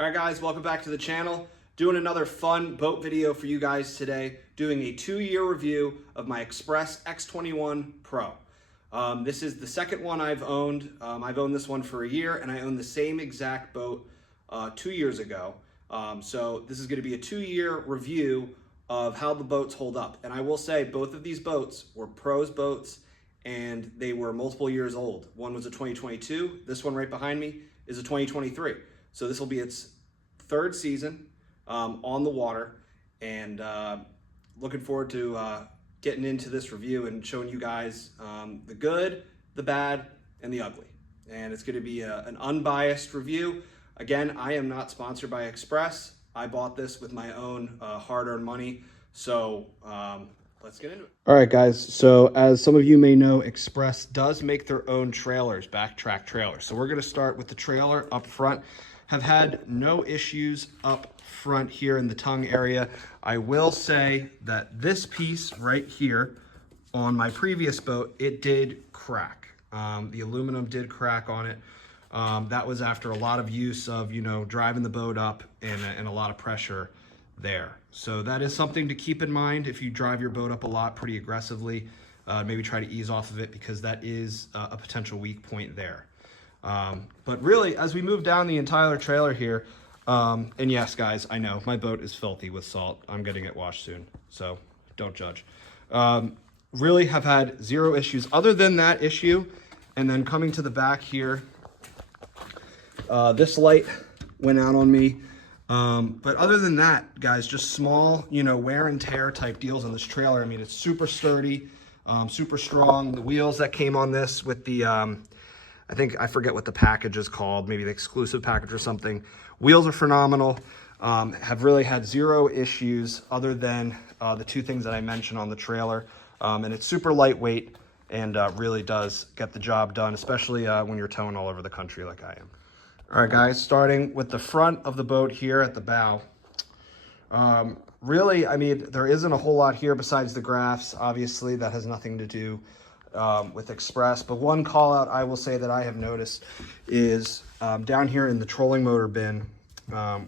All right, guys, welcome back to the channel. Doing another fun boat video for you guys today, doing a 2-year review of my Xpress X21 Pro. This is the second one I've owned. I've owned this one for a year, and I owned the same exact boat 2 years ago. So this is going to be a 2-year review of how the boats hold up. And I will say both of these boats were pros boats, and they were multiple years old. One was a 2022. This one right behind me is a 2023. So this will be its third season on the water, and looking forward to getting into this review and showing you guys the good, the bad, and the ugly. And it's going to be an unbiased review. Again, I am not sponsored by Xpress. I bought this with my own hard-earned money. So let's get into it. All right, guys. So as some of you may know, Xpress does make their own trailers, backtrack trailers. So we're going to start with the trailer up front. Have had no issues up front here in the tongue area. I will say that this piece right here on my previous boat, it did crack. The aluminum did crack on it. That was after a lot of use of, driving the boat up and a lot of pressure there. So that is something to keep in mind if you drive your boat up a lot pretty aggressively. Maybe try to ease off of it, because that is a potential weak point there. But really, as we move down the entire trailer here, and yes, guys, I know my boat is filthy with salt. I'm getting it washed soon, so don't judge. Really have had zero issues other than that issue. And then coming to the back here, this light went out on me. But other than that, guys, just small, wear and tear type deals on this trailer. I mean, it's super sturdy, super strong. The wheels that came on this with the, I forget what the package is called, maybe the exclusive package or something. Wheels are phenomenal. Have really had zero issues other than the two things that I mentioned on the trailer. And it's super lightweight and really does get the job done, especially when you're towing all over the country like I am. All right, guys, starting with the front of the boat here at the bow. Really, I mean, there isn't a whole lot here besides the graphs. Obviously, that has nothing to do with Xpress. But one call out I will say that I have noticed is down here in the trolling motor bin,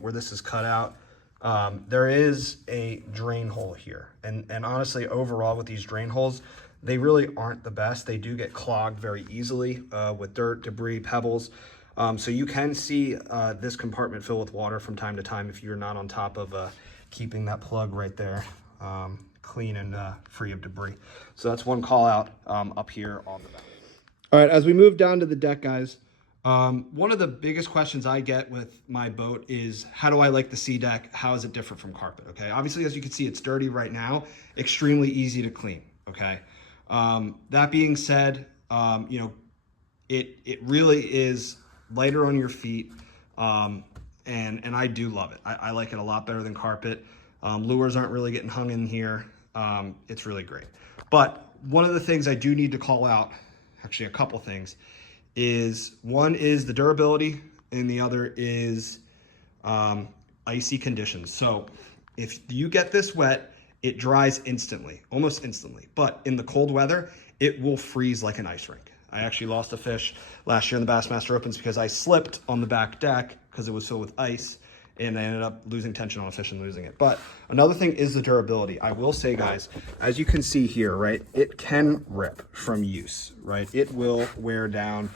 where this is cut out, there is a drain hole here. And honestly, overall with these drain holes, they really aren't the best. They do get clogged very easily with dirt, debris, pebbles. So you can see this compartment fill with water from time to time if you're not on top of keeping that plug right there clean and free of debris. So that's one call out up here on the back. All right, as we move down to the deck, guys, one of the biggest questions I get with my boat is, how do I like the sea deck? How is it different from carpet? Okay, obviously, as you can see, it's dirty right now, extremely easy to clean. Okay, that being said, it really is lighter on your feet, and I do love it. I like it a lot better than carpet. Lures aren't really getting hung in here. It's really great. But one of the things I do need to call out, actually a couple things, is one is the durability, and the other is icy conditions. So if you get this wet, it dries instantly, almost instantly. But in the cold weather, it will freeze like an ice rink. I actually lost a fish last year in the Bassmaster Opens because I slipped on the back deck because it was filled with ice, and I ended up losing tension on a fish and losing it. But another thing is the durability. I will say, guys, as you can see here, right, it can rip from use, right? It will wear down.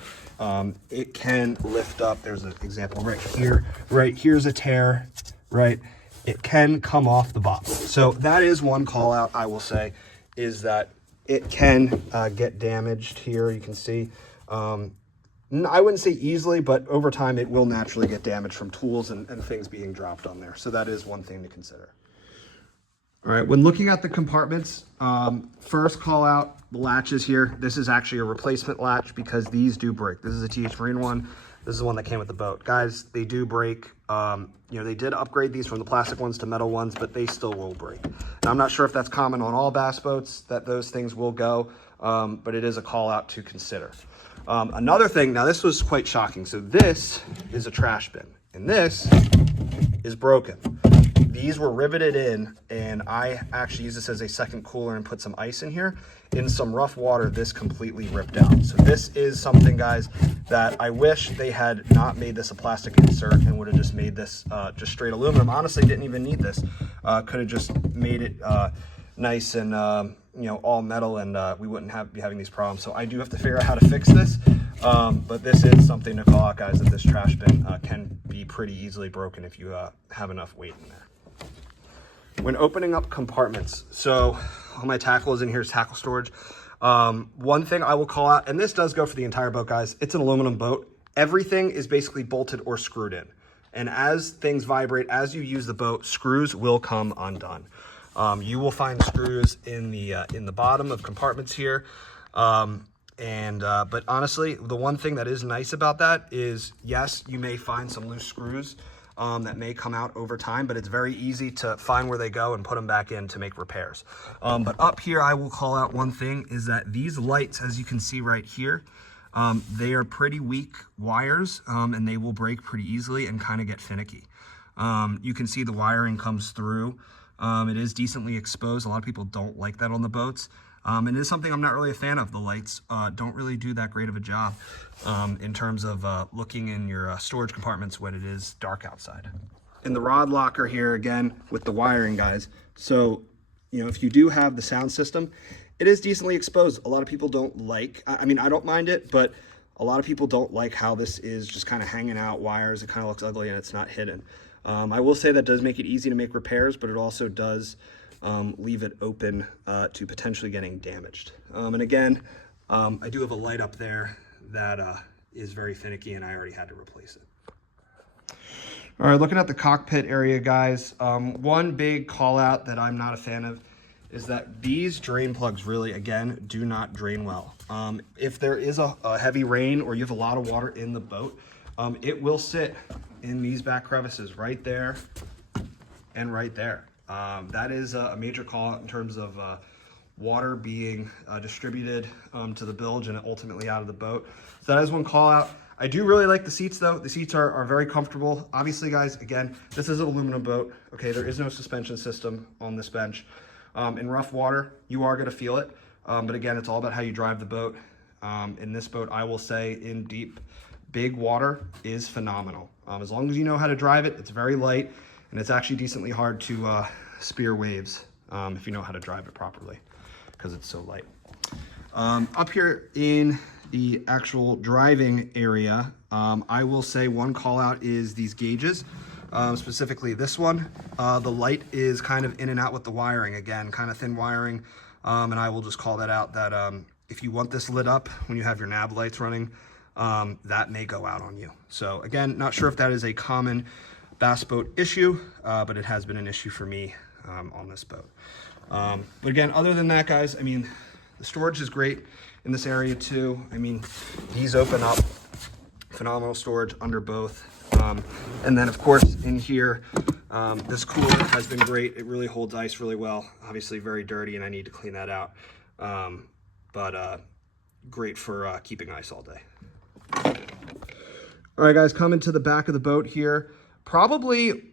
It can lift up. There's an example right here. Right here's a tear, right? It can come off the bottom. So that is one call out I will say, is that it can get damaged here. You can see, I wouldn't say easily, but over time it will naturally get damaged from tools and things being dropped on there. So that is one thing to consider. All right, when looking at the compartments, first call out the latches here. This is actually a replacement latch because these do break. This is a TH Marine one. This is the one that came with the boat. Guys, they do break. They did upgrade these from the plastic ones to metal ones, but they still will break. Now, I'm not sure if that's common on all bass boats that those things will go, but it is a call out to consider. Another thing, now this was quite shocking. So this is a trash bin, and this is broken. these were riveted in, and I actually use this as a second cooler and put some ice in here. In some rough water, this completely ripped out. So this is something, guys, that I wish they had not made this a plastic insert and would have just made this just straight aluminum. Honestly, didn't even need this. Could have just made it nice and you know, all metal, and we wouldn't be having these problems. So I do have to figure out how to fix this. But this is something to call out, guys, that this trash bin can be pretty easily broken if you have enough weight in there. When opening up compartments, so all my tackle is in here is tackle storage. One thing I will call out, and this does go for the entire boat, guys, it's an aluminum boat. Everything is basically bolted or screwed in. And as things vibrate, as you use the boat, screws will come undone. You will find screws in the bottom of compartments here. But honestly, the one thing that is nice about that is, yes, you may find some loose screws that may come out over time, but it's very easy to find where they go and put them back in to make repairs. But up here, I will call out one thing, is that these lights, as you can see right here, they are pretty weak wires, and they will break pretty easily and kind of get finicky. You can see the wiring comes through. It is decently exposed. A lot of people don't like that on the boats. And it is something I'm not really a fan of. The lights don't really do that great of a job in terms of looking in your storage compartments when it is dark outside. In the rod locker here, again, with the wiring, guys. So, you know, if you do have the sound system, it is decently exposed. A lot of people don't like, I mean, I don't mind it, but a lot of people don't like how this is just kind of hanging out wires. It kind of looks ugly and it's not hidden. I will say that does make it easy to make repairs, but it also does leave it open to potentially getting damaged. And again, I do have a light up there that is very finicky, and I already had to replace it. All right, looking at the cockpit area, guys, one big call out that I'm not a fan of is that these drain plugs really, again, do not drain well. If there is a heavy rain or you have a lot of water in the boat, it will sit in these back crevices right there and right there. That is a major call out in terms of water being distributed to the bilge and ultimately out of the boat. So that is one call out. I do really like the seats, though. The seats are very comfortable. Obviously, guys, again, this is an aluminum boat. Okay, there is no suspension system on this bench. In rough water, you are going to feel it. But again, it's all about how you drive the boat. In this boat, I will say in deep, big water is phenomenal. As long as you know how to drive it, it's very light, and it's actually decently hard to spear waves if you know how to drive it properly, because it's so light. Up here in the actual driving area, I will say one call out is these gauges, specifically this one. The light is kind of in and out with the wiring, again, kind of thin wiring, and I will just call that out, that if you want this lit up when you have your nav lights running, that may go out on you. So again, not sure if that is a common bass boat issue, but it has been an issue for me on this boat. But again, other than that, guys, I mean, the storage is great in this area too. I mean, these open up, phenomenal storage under both. And then of course in here, this cooler has been great. It really holds ice really well. Obviously very dirty and I need to clean that out. But great for keeping ice all day. All right, guys, coming to the back of the boat here. Probably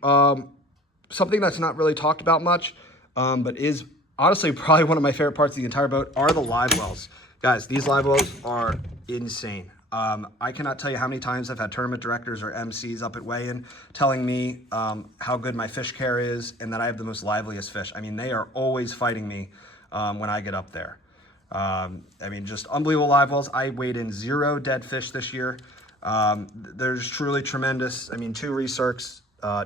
something that's not really talked about much, but is honestly probably one of my favorite parts of the entire boat are the Livewells. Guys, these Livewells are insane. I cannot tell you how many times I've had tournament directors or MCs up at weigh-in telling me how good my fish care is and that I have the most liveliest fish. I mean, they are always fighting me when I get up there. I mean, just unbelievable Livewells. I weighed in 0 dead fish this year. They're just truly tremendous. I mean, 2 recircs,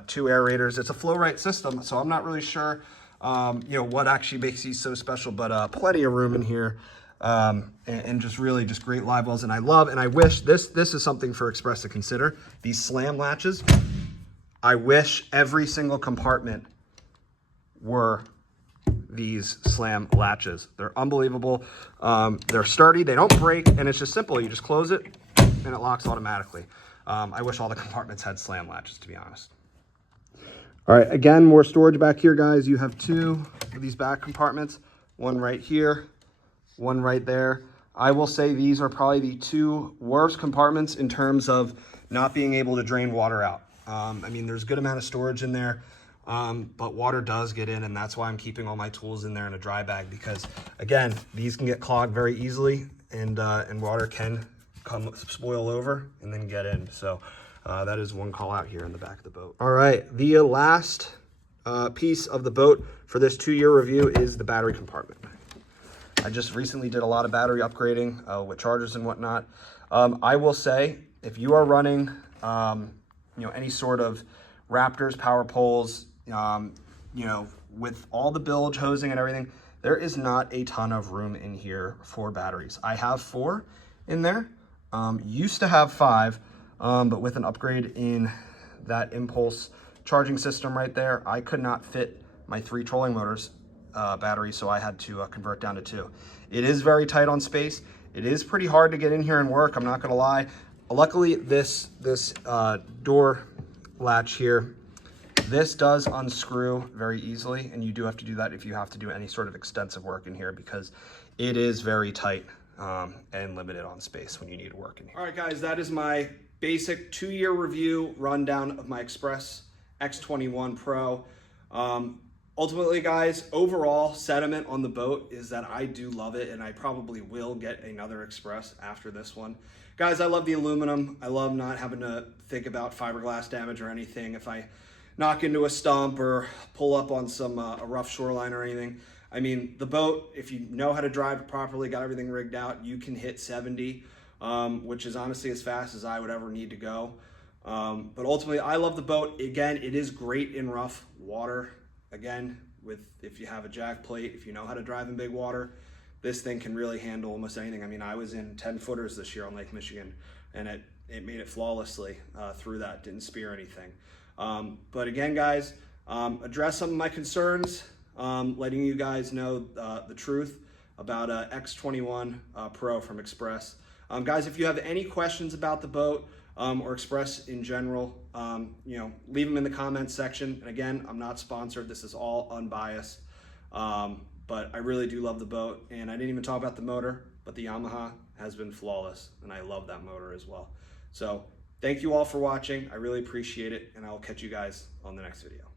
2 aerators. It's a flow right system, so I'm not really sure, you know, what actually makes these so special, but plenty of room in here. And just really just great Livewells. And I love, and I wish this is something for Xpress to consider, these slam latches. I wish every single compartment were these slam latches. They're unbelievable. They're sturdy, they don't break, and it's just simple. You just close it and it locks automatically. I wish all the compartments had slam latches, to be honest. All right, again, more storage back here, guys. You have 2 of these back compartments, one right here, one right there. I will say these are probably the 2 worst compartments in terms of not being able to drain water out. I mean, there's a good amount of storage in there. but water does get in, and that's why I'm keeping all my tools in there in a dry bag, because again, these can get clogged very easily, and water can come spoil over and then get in. So that is one call out here in the back of the boat. All right, the last piece of the boat for this 2-year review is the battery compartment. I just recently did a lot of battery upgrading with chargers and whatnot. I will say, if you are running any sort of Raptors, power poles, with all the bilge hosing and everything, there is not a ton of room in here for batteries. I have 4 in there, used to have 5, but with an upgrade in that impulse charging system right there, I could not fit my 3 trolling motors batteries, so I had to convert down to 2. It is very tight on space. It is pretty hard to get in here and work, I'm not gonna lie. Luckily, this door latch here, this does unscrew very easily, and you do have to do that if you have to do any sort of extensive work in here, because it is very tight and limited on space when you need to work in here. All right, guys, that is my basic 2-year review rundown of my Xpress X21 Pro. Ultimately, guys, overall sentiment on the boat is that I do love it, and I probably will get another Xpress after this one. Guys, I love the aluminum. I love not having to think about fiberglass damage or anything. If I knock into a stump or pull up on some a rough shoreline or anything, I mean, the boat, if you know how to drive it properly, got everything rigged out, you can hit 70, which is honestly as fast as I would ever need to go. But ultimately, I love the boat. Again, it is great in rough water. Again, if you have a jack plate, if you know how to drive in big water, this thing can really handle almost anything. I mean, I was in 10 footers this year on Lake Michigan, and it made it flawlessly through that, didn't spear anything. But again, guys, address some of my concerns, letting you guys know the truth about X21 Pro from Xpress. Guys, if you have any questions about the boat, or Xpress in general, leave them in the comments section. And again, I'm not sponsored. This is all unbiased. But I really do love the boat. And I didn't even talk about the motor, but the Yamaha has been flawless. And I love that motor as well. So thank you all for watching. I really appreciate it. And I will catch you guys on the next video.